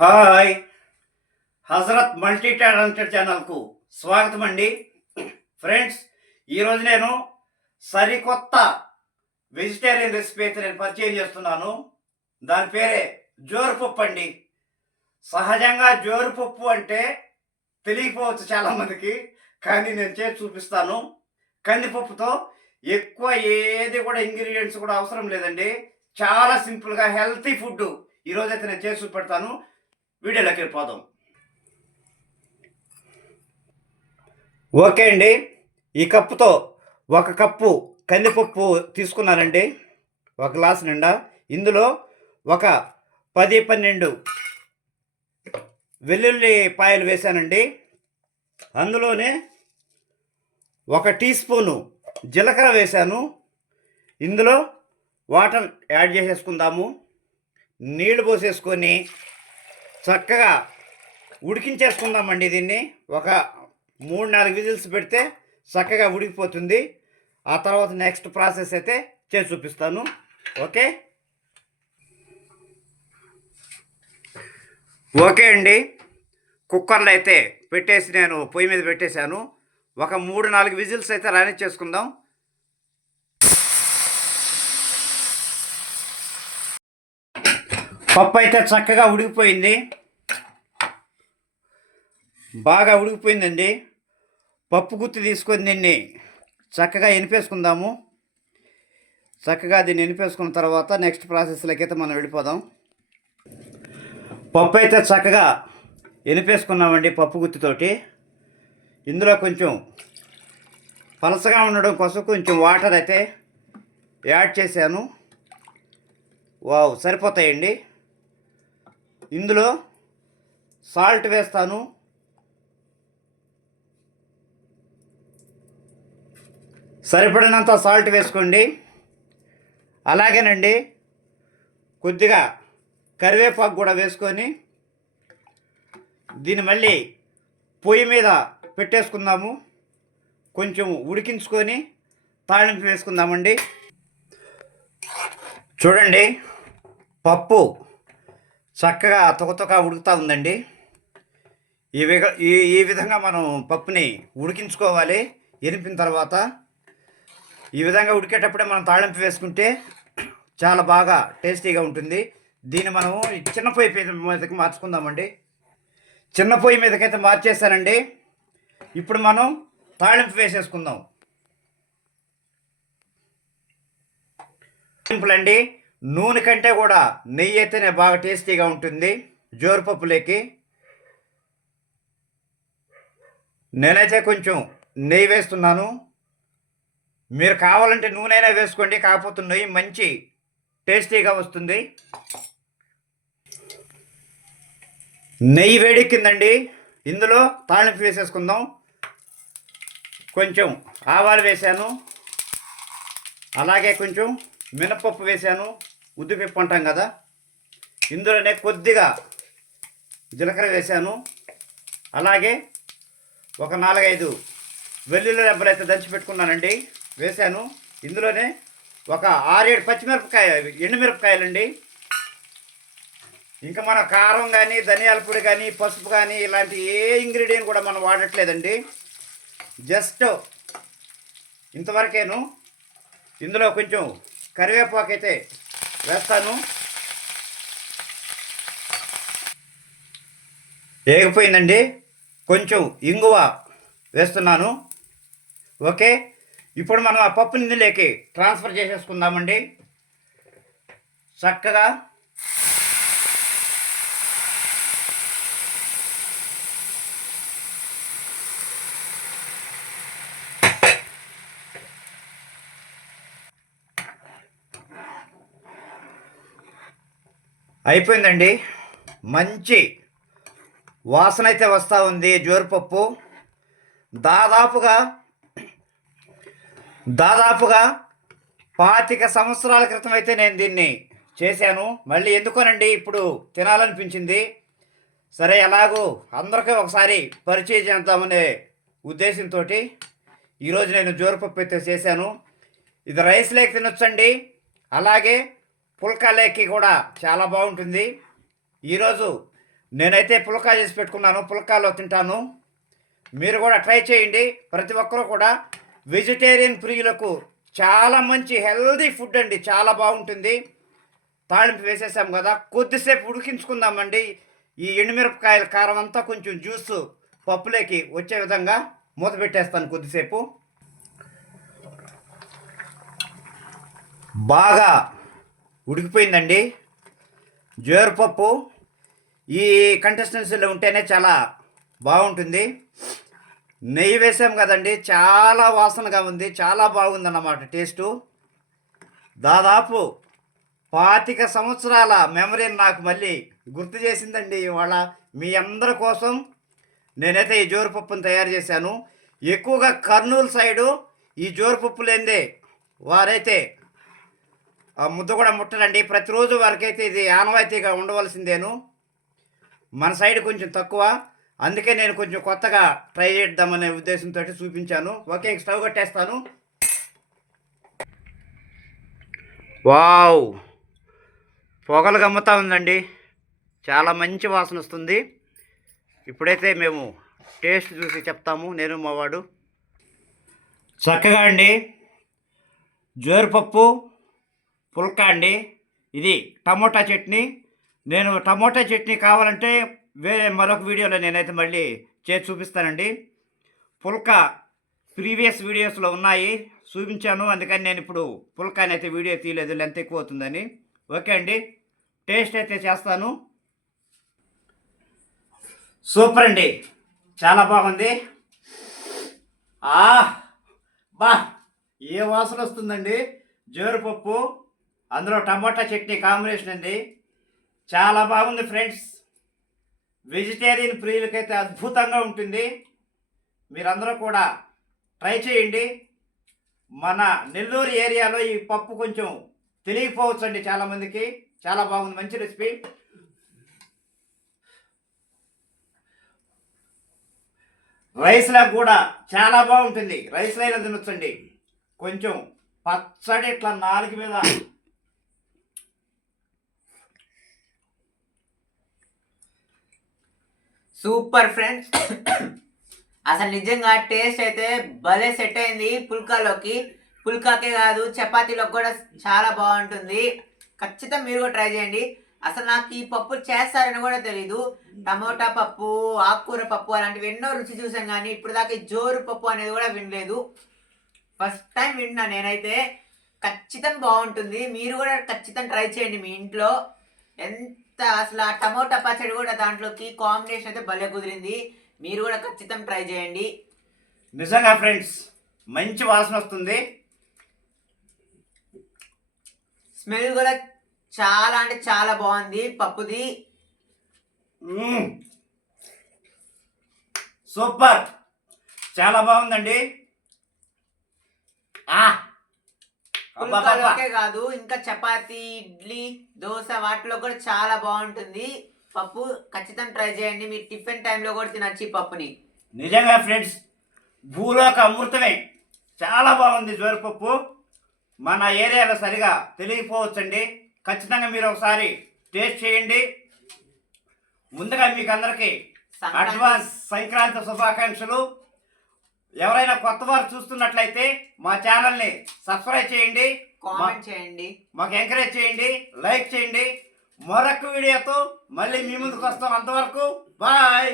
Hi. Hazrat multi talented ఛానల్కు స్వాగతం అండి ఫ్రెండ్స్ ఈరోజు నేను సరికొత్త వెజిటేరియన్ రెసిపీ అయితే నేను పరిచయం చేస్తున్నాను. దాని పేరే జోరుపప్పు అండి. సహజంగా జోరుపప్పు అంటే తెలియకపోవచ్చు చాలామందికి కానీ నేను చేసి చూపిస్తాను. కందిపప్పుతో ఎక్కువ ఏది కూడా ఇంగ్రీడియంట్స్ కూడా అవసరం లేదండి. చాలా సింపుల్గా హెల్తీ ఫుడ్ ఈరోజైతే నేను చేసి చూపెడతాను. వీడియోలోకి పోదాం. ఓకే అండి. ఈ కప్పుతో ఒక కప్పు కందిపప్పు తీసుకున్నానండి. ఒక గ్లాస్ నిండా. ఇందులో ఒక పది పన్నెండు వెల్లుల్లి పాయలు వేశానండి. అందులోనే ఒక టీ స్పూను జీలకర్ర వేశాను. ఇందులో వాటర్ యాడ్ చేసేసుకుందాము. నీళ్ళు పోసేసుకొని చక్కగా ఉడికించేసుకుందామండి దీన్ని. ఒక మూడు నాలుగు విజిల్స్ పెడితే చక్కగా ఉడికిపోతుంది. ఆ తర్వాత నెక్స్ట్ ప్రాసెస్ అయితే చేసి చూపిస్తాను. ఓకే? ఓకే అండి. కుక్కర్లో అయితే పెట్టేసి నేను పొయ్యి మీద పెట్టేశాను. ఒక మూడు నాలుగు విజిల్స్ అయితే రానిచ్చేసుకుందాం. పప్పు అయితే చక్కగా ఉడికిపోయింది. బాగా ఉడికిపోయిందండి. పప్పు గుత్తి తీసుకొని దీన్ని చక్కగా ఎనిపేసుకుందాము. చక్కగా దీన్ని ఎనిపేసుకున్న తర్వాత నెక్స్ట్ ప్రాసెస్లోకి అయితే మనం వెళ్ళిపోదాం. పప్పు అయితే చక్కగా ఎనిపేసుకున్నామండి పప్పు గుత్తితోటి. ఇందులో కొంచెం పలసగా ఉండడం కోసం కొంచెం వాటర్ అయితే యాడ్ చేశాను. వావ్ సరిపోతాయండి. ఇందులో సాల్ట్ వేస్తాను. సరిపడినంత సాల్ట్ వేసుకోండి. అలాగేనండి కొద్దిగా కరివేపాకు కూడా వేసుకొని దీన్ని మళ్ళీ పొయ్యి మీద పెట్టేసుకుందాము. కొంచెం ఉడికించుకొని తాళింపు వేసుకుందామండి. చూడండి పప్పు చక్కగా తొకతొక ఉడుకుతూ ఉందండి. ఈ విధ ఈ ఈ విధంగా మనం పప్పుని ఉడికించుకోవాలి. ఎనిపిన తర్వాత ఈ విధంగా ఉడికేటప్పుడే మనం తాళింపు వేసుకుంటే చాలా బాగా టేస్టీగా ఉంటుంది. దీన్ని మనము ఈ చిన్న పొయ్యి మీదకి మార్చుకుందామండి. చిన్న పొయ్యి మీదకైతే మార్చేసానండి ఇప్పుడు మనం తాళింపు వేసేసుకుందాం. తాళింపులండి నూనె కంటే కూడా నెయ్యి అయితేనే బాగా టేస్టీగా ఉంటుంది. జోరుపప్పులోకి. నేనైతే కొంచెం నెయ్యి వేస్తున్నాను. మీరు కావాలంటే నూనె అయినా వేసుకోండి కాకపోతే నెయ్యి మంచి టేస్టీగా వస్తుంది. నెయ్యి వేడెక్కిందండి. ఇందులో తాళింపు వేసేసుకుందాం. కొంచెం ఆవాలు వేశాను. అలాగే కొంచెం మినపప్పు వేశాను. ఉద్దిపప్పు అంటాం కదా? ఇందులోనే కొద్దిగా జీలకర్ర వేశాను. అలాగే ఒక నాలుగైదు వెల్లుల్లి రెబ్బలు అయితే దంచి పెట్టుకున్నానండి. వేశాను. ఇందులోనే ఒక ఆరేడు పచ్చిమిరపకాయ ఎండుమిరపకాయలండి. ఇంకా మన కారం కానీ ధనియాల పొడి కానీ పసుపు కానీ ఇలాంటి ఏ ఇంగ్రీడియంట్ కూడా మనం వాడట్లేదండి. జస్ట్ ఇంతవరకేను. ఇందులో కొంచెం కరివేపాకు అయితే వేస్తాను. వేగిపోయిందండి కొంచెం ఇంగువ వేస్తున్నాను. ఓకే. ఇప్పుడు మనం ఆ పప్పు ఇందులోకి ట్రాన్స్ఫర్ చేసేసుకుందామండి. చక్కగా అయిపోయిందండి. మంచి వాసన అయితే వస్తూ ఉంది జోరుపప్పు. దాదాపుగా దాదాపుగా పాతిక సంవత్సరాల క్రితం అయితే నేను దీన్ని చేశాను. మళ్ళీ ఎందుకోనండి ఇప్పుడు తినాలనిపించింది. సరే ఎలాగో అందరికీ ఒకసారి పరిచయం చేద్దామనే ఉద్దేశంతో ఈరోజు నేను జోరుపప్పు అయితే చేశాను. ఇది రైస్ లేక తినొచ్చండి. అలాగే పుల్కా కూడా చాలా బాగుంటుంది. ఈరోజు నేనైతే పుల్కా చేసి పెట్టుకున్నాను పుల్కాలో తింటాను. మీరు కూడా ట్రై చేయండి ప్రతి ఒక్కరూ కూడా. వెజిటేరియన్ ప్రియులకు చాలా మంచి హెల్దీ ఫుడ్ అండి చాలా బాగుంటుంది. తాళింపు వేసేసాం కదా కొద్దిసేపు ఉడికించుకుందామండి. ఈ ఎండుమిరపకాయల కారం అంతా కొంచెం జ్యూస్ పప్పులోకి వచ్చే విధంగా మూత పెట్టేస్తాను కొద్దిసేపు. బాగా ఉడికిపోయిందండి. జోరుపప్పు ఈ కంటెస్టెన్సీలో ఉంటేనే చాలా బాగుంటుంది. నెయ్యి వేసాం కదండి చాలా వాసనగా ఉంది చాలా బాగుందన్నమాట టేస్టు. దాదాపు పాతిక సంవత్సరాల మెమరీని నాకు మళ్ళీ గుర్తు చేసిందండి ఇవాళ మీ అందరి కోసం నేనైతే ఈ జోరుపప్పును తయారు చేశాను. ఎక్కువగా కర్నూలు సైడు ఈ జోరుపప్పు లేనిదే వారైతే ముద్ద కూడా ముట్టరండి ప్రతిరోజు వరకైతే ఇది ఆనవాయితీగా ఉండవలసిందేను. మన సైడ్ కొంచెం తక్కువ. అందుకే నేను కొంచెం కొత్తగా ట్రై చేద్దామనే ఉద్దేశంతో చూపించాను. ఓకే స్టవ్ కట్టేస్తాను. వావ్! పొగలు గమ్ముతా ఉందండి. చాలా మంచి వాసన వస్తుంది. ఇప్పుడైతే మేము టేస్ట్ చూసి చెప్తాము. నేను మావాడు చక్కగా అండి. జోరుపప్పు పుల్కా అండి. ఇది టమోటా చట్నీ. నేను టమోటా చట్నీ కావాలంటే వేరే మరొక వీడియోలో నేనైతే మళ్ళీ చేసి చూపిస్తానండి. పుల్కా ప్రీవియస్ వీడియోస్లో ఉన్నాయి. చూపించాను. అందుకని నేను ఇప్పుడు పుల్కాని అయితే వీడియో తీయలేదు. లెంత్ ఎక్కువ అవుతుందని. ఓకే అండి. టేస్ట్ అయితే చేస్తాను. సూపర్ అండి. చాలా బాగుంది. ఆ బా ఏ వాసన వస్తుందండి? జోరుపప్పు. అందులో టమోటా చట్నీ కాంబినేషన్ అండి. చాలా బాగుంది ఫ్రెండ్స్. వెజిటేరియన్ ప్రియులకైతే అద్భుతంగా ఉంటుంది. మీరందరూ కూడా ట్రై చేయండి. మన నెల్లూరు ఏరియాలో ఈ పప్పు కొంచెం తెలియకపోవచ్చు అండి చాలామందికి చాలా బాగుంది మంచి రెసిపీ. రైస్లా కూడా చాలా బాగుంటుంది. రైస్ అయినా తినొచ్చండి. కొంచెం పచ్చడి ఇట్లా నాలుగు మీద సూపర్ ఫ్రెండ్స్. అసలు నిజంగా టేస్ట్ అయితే భలే సెట్ అయింది. పుల్కాలోకి. పుల్కాకే కాదు చపాతీలోకి కూడా చాలా బాగుంటుంది. ఖచ్చితంగా మీరు కూడా ట్రై చేయండి. అసలు నాకు ఈ పప్పు చేస్తారని కూడా తెలీదు. టమోటా పప్పు ఆకుకూర పప్పు అలాంటివి ఎన్నో రుచి చూసాను కానీ ఇప్పుడు దాకా జోరు పప్పు అనేది కూడా వినలేదు. ఫస్ట్ టైం విన్నా నేనైతే. ఖచ్చితంగా బాగుంటుంది. మీరు కూడా ఖచ్చితంగా ట్రై చేయండి మీ ఇంట్లో. ఎంత అసలు ఆ టమోటా పచ్చడి కూడా దాంట్లోకి కాంబినేషన్ అయితే భలే కుదిరింది. మీరు కూడా ఖచ్చితంగా ట్రై చేయండి. నిజంగా ఫ్రెండ్స్ మంచి వాసన వస్తుంది. స్మెల్ కూడా చాలా అంటే చాలా బాగుంది. పప్పుది. సూపర్. చాలా బాగుందండి. ఆ పుల్కాలోకే కాదు ఇంకా చపాతీ ఇడ్లీ దోశ వాటిలో కూడా చాలా బాగుంటుంది. పప్పు ఖచ్చితంగా ట్రై చేయండి. మీరు టిఫిన్ టైంలో కూడా తినచ్చు ఈ పప్పుని. నిజంగా ఫ్రెండ్స్ భూలోక అమృతమే. చాలా బాగుంది జోరపప్పు మన ఏరియాలో సరిగా తెలియకపోవచ్చండి. ఖచ్చితంగా మీరు ఒకసారి టేస్ట్ చేయండి. ముందుగా మీకు అందరికీ అడ్వాన్స్ సంక్రాంతి శుభాకాంక్షలు. ఎవరైనా కొత్త వారు చూస్తున్నట్లయితే మా ఛానల్ని సబ్స్క్రైబ్ చేయండి కామెంట్ చేయండి. మాకు ఎంకరేజ్ చేయండి లైక్ చేయండి. మరొక వీడియోతో మళ్ళీ మీ ముందుకు వస్తాం అంతవరకు. బాయ్.